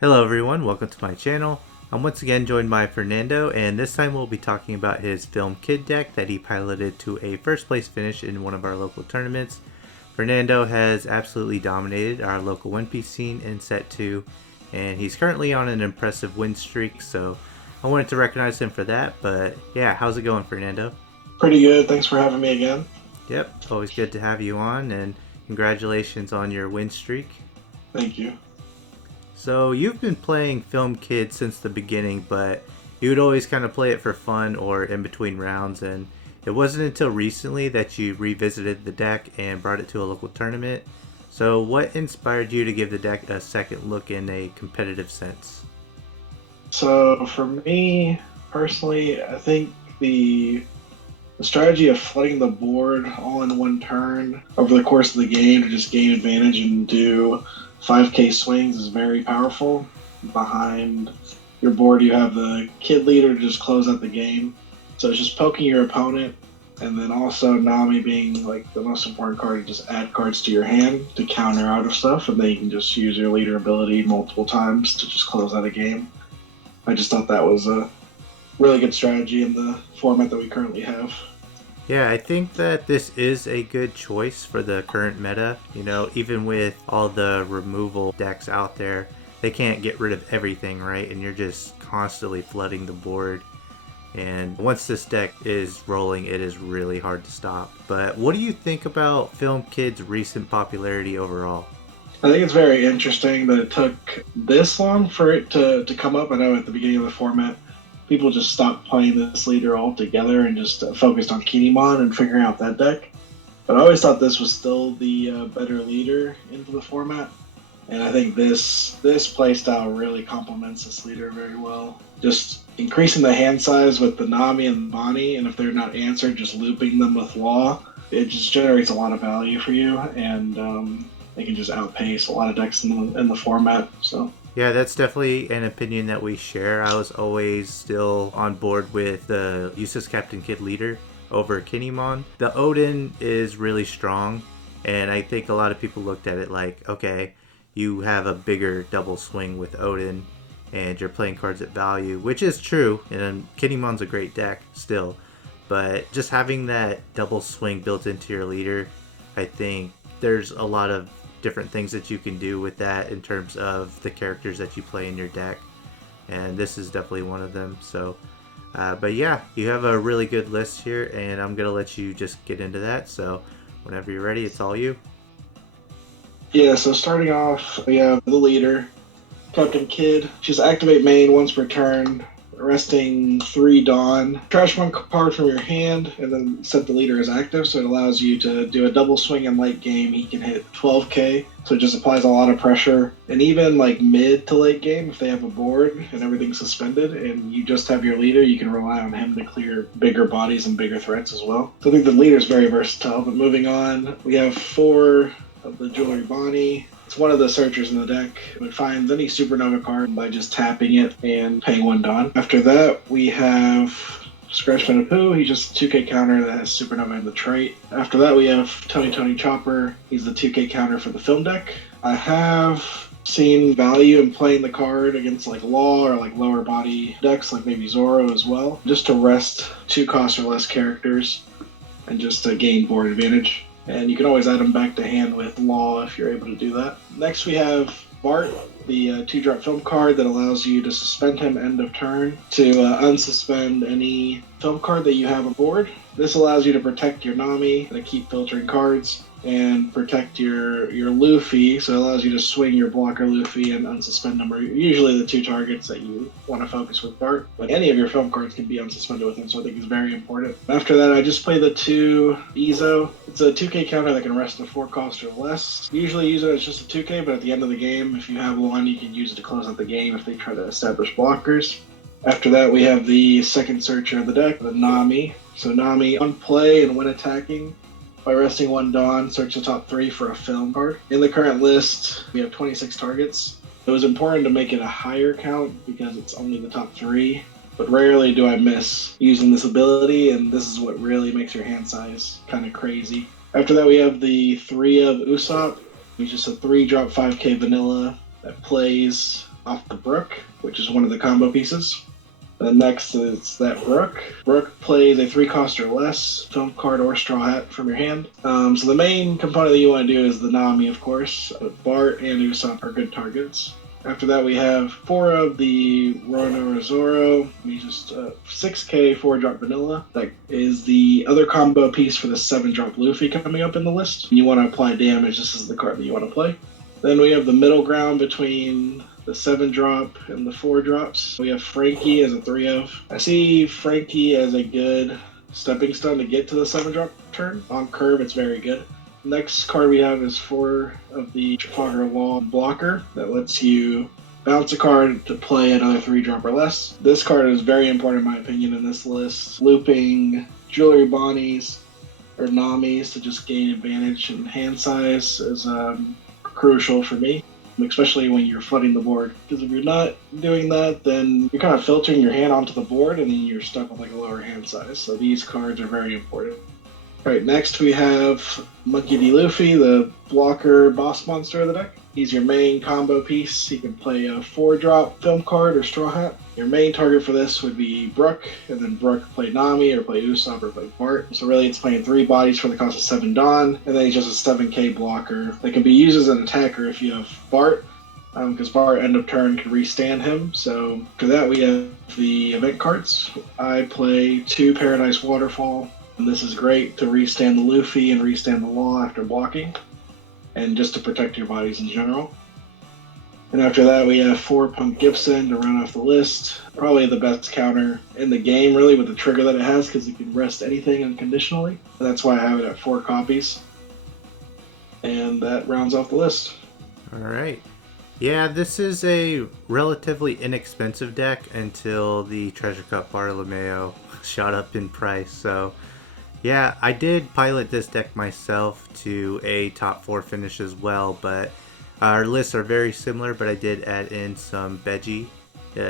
Hello everyone, welcome to my channel. I'm once again joined by Fernando, and this time we'll be talking about his Film Kid deck that he piloted to a first place finish in one of our local tournaments. Fernando has absolutely dominated our local One Piece scene in Set 2, and he's currently on an impressive win streak, so I wanted to recognize him for that. But yeah, how's it going, Fernando? Pretty good. Thanks for having me again. Yep, always good to have you on, and congratulations on your win streak. Thank you. So you've been playing Film Kid since the beginning, but you would always kind of play it for fun or in between rounds, and it wasn't until recently that you revisited the deck and brought it to a local tournament. So what inspired you to give the deck a second look in a competitive sense? So for me personally, I think the strategy of flooding the board all in one turn over the course of the game to just gain advantage and do 5k swings is very powerful. Behind your board, you have the kid leader to just close out the game. So it's just poking your opponent, and then also Nami being like the most important card to just add cards to your hand to counter out of stuff, and then you can just use your leader ability multiple times to just close out a game. I just thought that was a really good strategy in the format that we currently have. Yeah, I think that this is a good choice for the current meta. You know, even with all the removal decks out there, they can't get rid of everything, right? And you're just constantly flooding the board. And once this deck is rolling, it is really hard to stop. But what do you think about Film Kid's recent popularity overall? I think it's very interesting that it took this long for it to come up. I know at the beginning of the format, people just stopped playing this leader altogether and just focused on Kinemon and figuring out that deck. But I always thought this was still the better leader into the format. And I think this playstyle really complements this leader very well. Just increasing the hand size with the Nami and Bonnie, and if they're not answered, just looping them with Law. It just generates a lot of value for you, and they can just outpace a lot of decks in the format. So Yeah, that's definitely an opinion that we share. I was always still on board with the Eustass Captain Kid leader over Kinemon. The Odin is really strong, and I think a lot of people looked at it like, okay, you have a bigger double swing with Odin, and you're playing cards at value, which is true, and Kinemon's a great deck still. But just having that double swing built into your leader, I think there's a lot of different things that you can do with that in terms of the characters that you play in your deck, and this is definitely one of them. So but yeah, you have a really good list here, and I'm gonna let you just get into that. So whenever you're ready, it's all you. yeah, so starting off, we have the leader, Captain Kid. Just activate main once per turn, resting 3 Dawn. Trash one card from your hand, and then set the leader as active, so it allows you to do a double swing in late game. He can hit 12k, so it just applies a lot of pressure. And even like mid to late game, if they have a board and everything's suspended, and you just have your leader, you can rely on him to clear bigger bodies and bigger threats as well. So I think the leader is very versatile. But moving on, we have 4 of the Jewelry Bonnie. It's one of the searchers in the deck. It finds any supernova card by just tapping it and paying 1 Dawn. After that, we have Scratchman of Pooh. He's just a 2k counter that has supernova in the trait. After that, we have Tony Chopper. He's the 2k counter for the film deck. I have seen value in playing the card against like Law or like lower body decks, like maybe Zoro as well, just to rest 2 cost or less characters and just to gain board advantage. And you can always add them back to hand with Law if you're able to do that. Next we have Bart, the 2-drop film card that allows you to suspend him end of turn to unsuspend any film card that you have aboard. This allows you to protect your Nami, to keep filtering cards, and protect your Luffy, so it allows you to swing your blocker Luffy and unsuspend them, or usually the 2 targets that you want to focus with Bart. But any of your film cards can be unsuspended with him, so I think it's very important. After that, I just play the 2 Ezo. It's a 2k counter that can rest a 4 cost or less. Usually use it as just a 2k, but at the end of the game, if you have one, you can use it to close out the game if they try to establish blockers. After that, we have the second searcher of the deck, the Nami. So Nami, on play and when attacking, by resting 1 Dawn, search the top 3 for a film card. In the current list, we have 26 targets. It was important to make it a higher count because it's only the top 3, but rarely do I miss using this ability, and this is what really makes your hand size kind of crazy. After that, we have the 3 of Usopp, which is a 3-drop 5k vanilla that plays off the Brook, which is one of the combo pieces. Then next is that Brook. Brook plays a 3 cost or less film card or straw hat from your hand. So the main component that you want to do is the Nami, of course. Bart and Usopp are good targets. After that, we have 4 of the Roronorazoro. We just 6k 4-drop vanilla. That is the other combo piece for the 7-drop Luffy coming up in the list. You want to apply damage. This is the card that you want to play. Then we have the middle ground between the 7-drop and the 4-drops. We have Frankie as a 3 of. I see Frankie as a good stepping stone to get to the 7-drop turn. On curve, it's very good. Next card we have is 4 of the Trafalgar Law blocker that lets you bounce a card to play another 3-drop or less. This card is very important in my opinion in this list. Looping Jewelry Bonnies or Namis to just gain advantage in hand size is crucial for me, especially when you're flooding the board. Because if you're not doing that, then you're kind of filtering your hand onto the board and then you're stuck with like a lower hand size. So these cards are very important. Alright, next we have Monkey D. Luffy, the blocker boss monster of the deck. He's your main combo piece. He can play a 4-drop film card or straw hat. Your main target for this would be Brook, and then Brook play Nami or play Usopp or play Bart. So really it's playing 3 bodies for the cost of 7 Dawn, and then he's just a 7k blocker that can be used as an attacker if you have Bart, because Bart end of turn can restand him. So for that we have the event cards. I play 2 Paradise Waterfall. And this is great to restand the Luffy and restand the Law after blocking, and just to protect your bodies in general. And after that, we have 4 Punk Gibson to round off the list. Probably the best counter in the game, really, with the trigger that it has, because it can rest anything unconditionally. And that's why I have it at 4 copies. And that rounds off the list. All right. Yeah, this is a relatively inexpensive deck until the Treasure Cup Bartolomeo shot up in price, so... Yeah, I did pilot this deck myself to a top 4 finish as well, but our lists are very similar, but I did add in some Veggie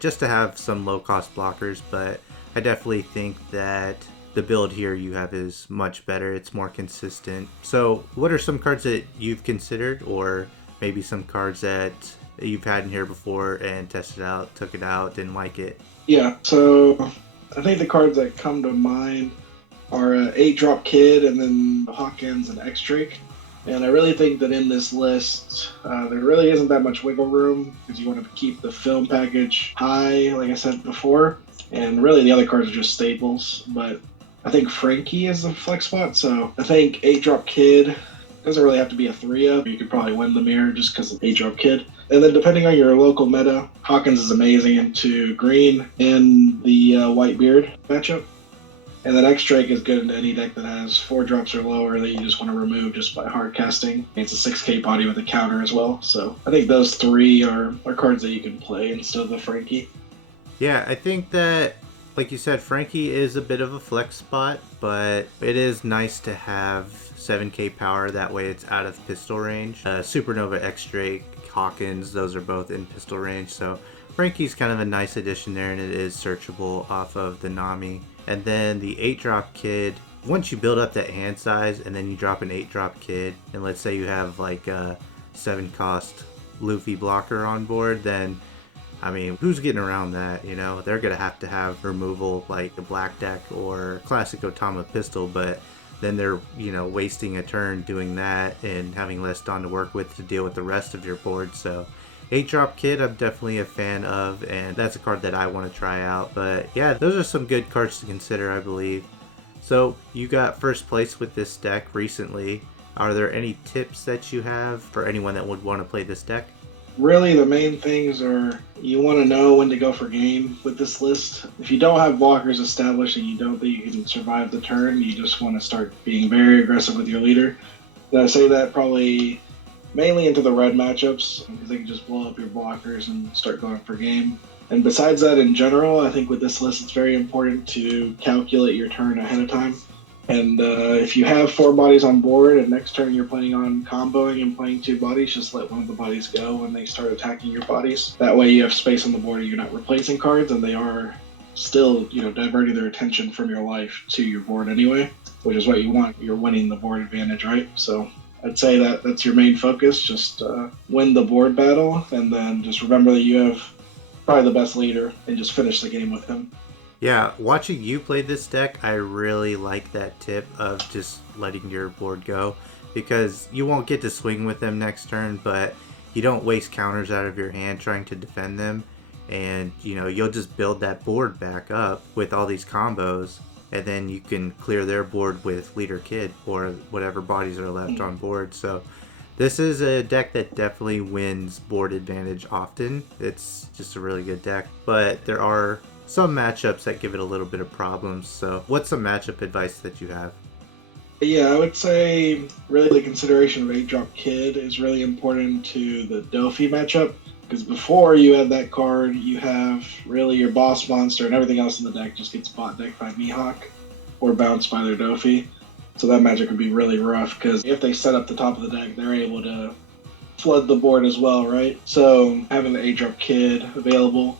just to have some low-cost blockers, but I definitely think that the build here you have is much better. It's more consistent. So what are some cards that you've considered, or maybe some cards that you've had in here before and tested out, took it out, didn't like it? Yeah, so I think the cards that come to mind are 8-drop Kid and then Hawkins and X-Drake. And I really think that in this list, there really isn't that much wiggle room because you want to keep the film package high, like I said before. And really the other cards are just staples. But I think Frankie is the flex spot. So I think 8-drop Kid doesn't really have to be a 3-up. You could probably win the mirror just because of 8-drop Kid. And then depending on your local meta, Hawkins is amazing into green in the Whitebeard matchup. And then X-Drake is good into any deck that has 4 drops or lower that you just want to remove just by hard casting. It's a 6k body with a counter as well. So I think those 3 are cards that you can play instead of the Frankie. Yeah, I think that, like you said, Frankie is a bit of a flex spot, but it is nice to have 7k power. That way it's out of pistol range. Supernova, X-Drake, Hawkins, those are both in pistol range. So Frankie's kind of a nice addition there, and it is searchable off of the Nami. And then the 8-drop Kid, once you build up that hand size and then you drop an 8-drop Kid, and let's say you have like a 7-cost Luffy blocker on board, then, I mean, who's getting around that, you know? They're going to have removal like the Black Deck or Classic Otama Pistol, but then they're, you know, wasting a turn doing that and having less Dawn to work with to deal with the rest of your board, so... 8-drop Kid I'm definitely a fan of, and that's a card that I want to try out. But yeah, those are some good cards to consider, I believe. So you got first place with this deck recently. Are there any tips that you have for anyone that would want to play this deck? Really, the main things are you want to know when to go for game with this list. If you don't have blockers established and you don't think you can survive the turn, you just want to start being very aggressive with your leader. And I say that probably mainly into the red matchups, because they can just blow up your blockers and start going for game. And besides that, in general, I think with this list, it's very important to calculate your turn ahead of time. And if you have 4 bodies on board, and next turn you're planning on comboing and playing 2 bodies, just let one of the bodies go when they start attacking your bodies. That way you have space on the board and you're not replacing cards, and they are still, you know, diverting their attention from your life to your board anyway, which is what you want. You're winning the board advantage, right? So I'd say that's your main focus. Just win the board battle, and then just remember that you have probably the best leader, and just finish the game with him. Yeah, watching you play this deck, I really like that tip of just letting your board go, because you won't get to swing with them next turn, but you don't waste counters out of your hand trying to defend them, and you'll just build that board back up with all these combos, and then you can clear their board with Leader Kid or whatever bodies are left on board. So this is a deck that definitely wins board advantage often. It's just a really good deck, but there are some matchups that give it a little bit of problems. So what's some matchup advice that you have? Yeah, I would say really the consideration of 8-drop Kid is really important to the Dofi matchup, because before you add that card, you have really your boss monster and everything else in the deck just gets bot decked by Mihawk or bounced by their Dofi. So that magic would be really rough, because if they set up the top of the deck, they're able to flood the board as well, right? So having the 8-drop Kid available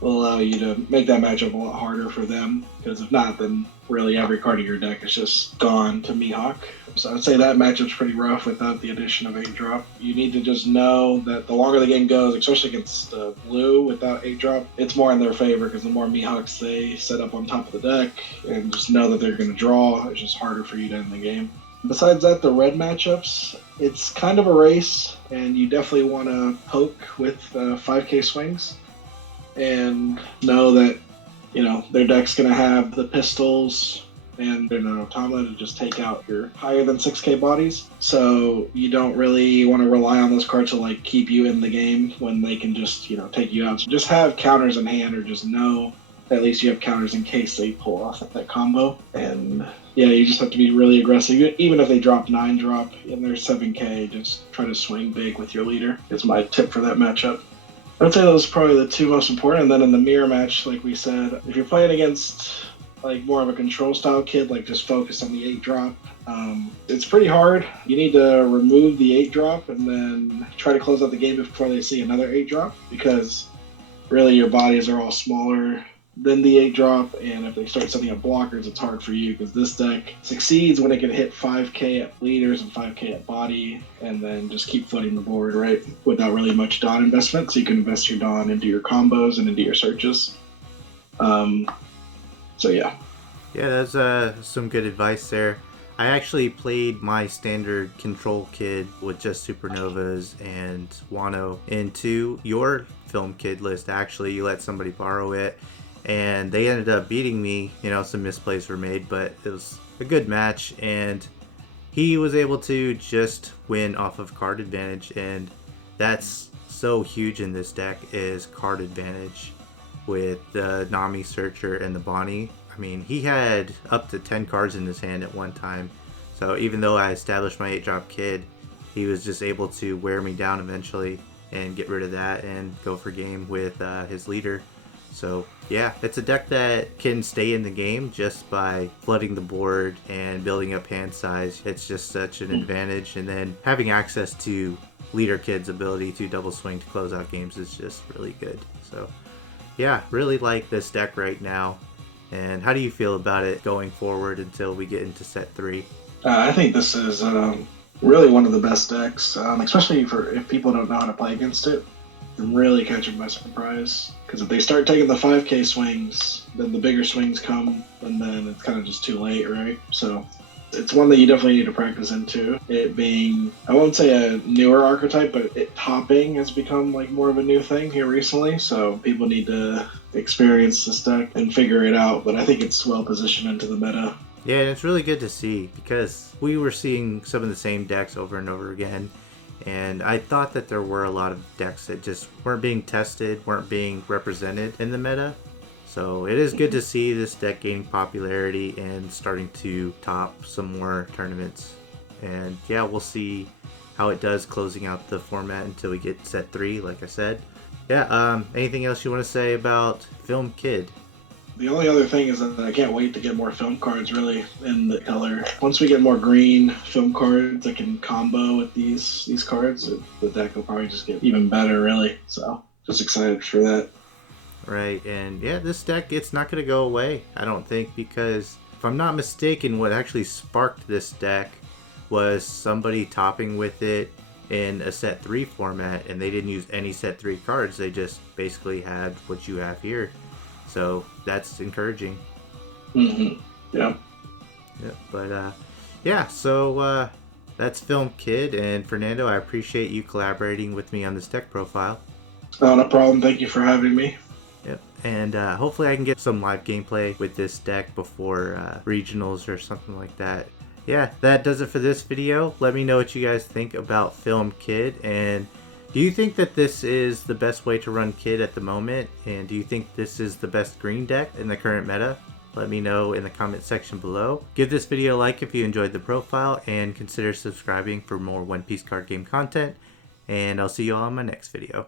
will allow you to make that matchup a lot harder for them, because if not, then really every card of your deck is just gone to Mihawk. So I'd say that matchup's pretty rough without the addition of 8-drop. You need to just know that the longer the game goes, especially against blue without 8-drop, it's more in their favor, because the more Mihawks they set up on top of the deck, and just know that they're going to draw, it's just harder for you to end the game. Besides that, the red matchups, it's kind of a race, and you definitely want to poke with 5k swings and know that their deck's going to have the pistols and an automata to just take out your higher than 6k bodies. So you don't really want to rely on those cards to like keep you in the game when they can just take you out. So just have counters in hand, or just know that at least you have counters in case they pull off that combo. And yeah, you just have to be really aggressive. Even if they drop 9-drop in their 7k, just try to swing big with your leader is my tip for that matchup. I'd say those are probably the two most important. And then in the mirror match, like we said, if you're playing against like more of a control style kid, like just focus on the 8-drop. It's pretty hard. You need to remove the 8-drop and then try to close out the game before they see another 8-drop, because really your bodies are all smaller than the 8-drop, and if they start setting up blockers, it's hard for you, because this deck succeeds when it can hit 5k at leaders and 5k at body, and then just keep flooding the board, right, without really much Dawn investment, so you can invest your Dawn into your combos and into your searches. So yeah. Yeah, that's some good advice there. I actually played my standard control kid with just supernovas and Wano into your film kid list. Actually, you let somebody borrow it, and they ended up beating me. Some misplays were made, but it was a good match, and he was able to just win off of card advantage, and that's so huge in this deck, is card advantage with the Nami Searcher and the Bonnie. I mean, he had up to 10 cards in his hand at one time. So even though I established my 8-drop kid, he was just able to wear me down eventually and get rid of that and go for game with his leader. So yeah, it's a deck that can stay in the game just by flooding the board and building up hand size. It's just such an advantage. And then having access to Leader Kid's ability to double swing to close out games is just really good. So yeah, really like this deck right now. And how do you feel about it going forward until we get into set 3? I think this is really one of the best decks, especially for if people don't know how to play against it. Really catch them by surprise, because if they start taking the 5k swings, then the bigger swings come, and then it's kind of just too late, right? So it's one that you definitely need to practice into. It being, I won't say a newer archetype, but topping has become like more of a new thing here recently, so people need to experience this deck and figure it out, but I think it's well positioned into the meta. Yeah, and it's really good to see, because we were seeing some of the same decks over and over again, and I thought that there were a lot of decks that just weren't being tested, weren't being represented in the meta. So it is good to see this deck gaining popularity and starting to top some more tournaments. And yeah, we'll see how it does closing out the format until we get set 3, like I said. Yeah, anything else you want to say about Film Kid? The only other thing is that I can't wait to get more film cards really in the color. Once we get more green film cards that can combo with these cards, the deck will probably just get even better really. So just excited for that. Right, and yeah, this deck, it's not going to go away, I don't think, because if I'm not mistaken, what actually sparked this deck was somebody topping with it in a set 3 format, and they didn't use any set 3 cards. They just basically had what you have here. So that's encouraging. Mm-hmm. Yeah. Yeah, but yeah, so that's Film Kid, and Fernando, I appreciate you collaborating with me on this deck profile. Oh, no problem. Thank you for having me. Yep, and hopefully I can get some live gameplay with this deck before regionals or something like that. Yeah, that does it for this video. Let me know what you guys think about Film Kid, and do you think that this is the best way to run Kid at the moment? And do you think this is the best green deck in the current meta? Let me know in the comment section below. Give this video a like if you enjoyed the profile, and consider subscribing for more One Piece card game content. And I'll see you all in my next video.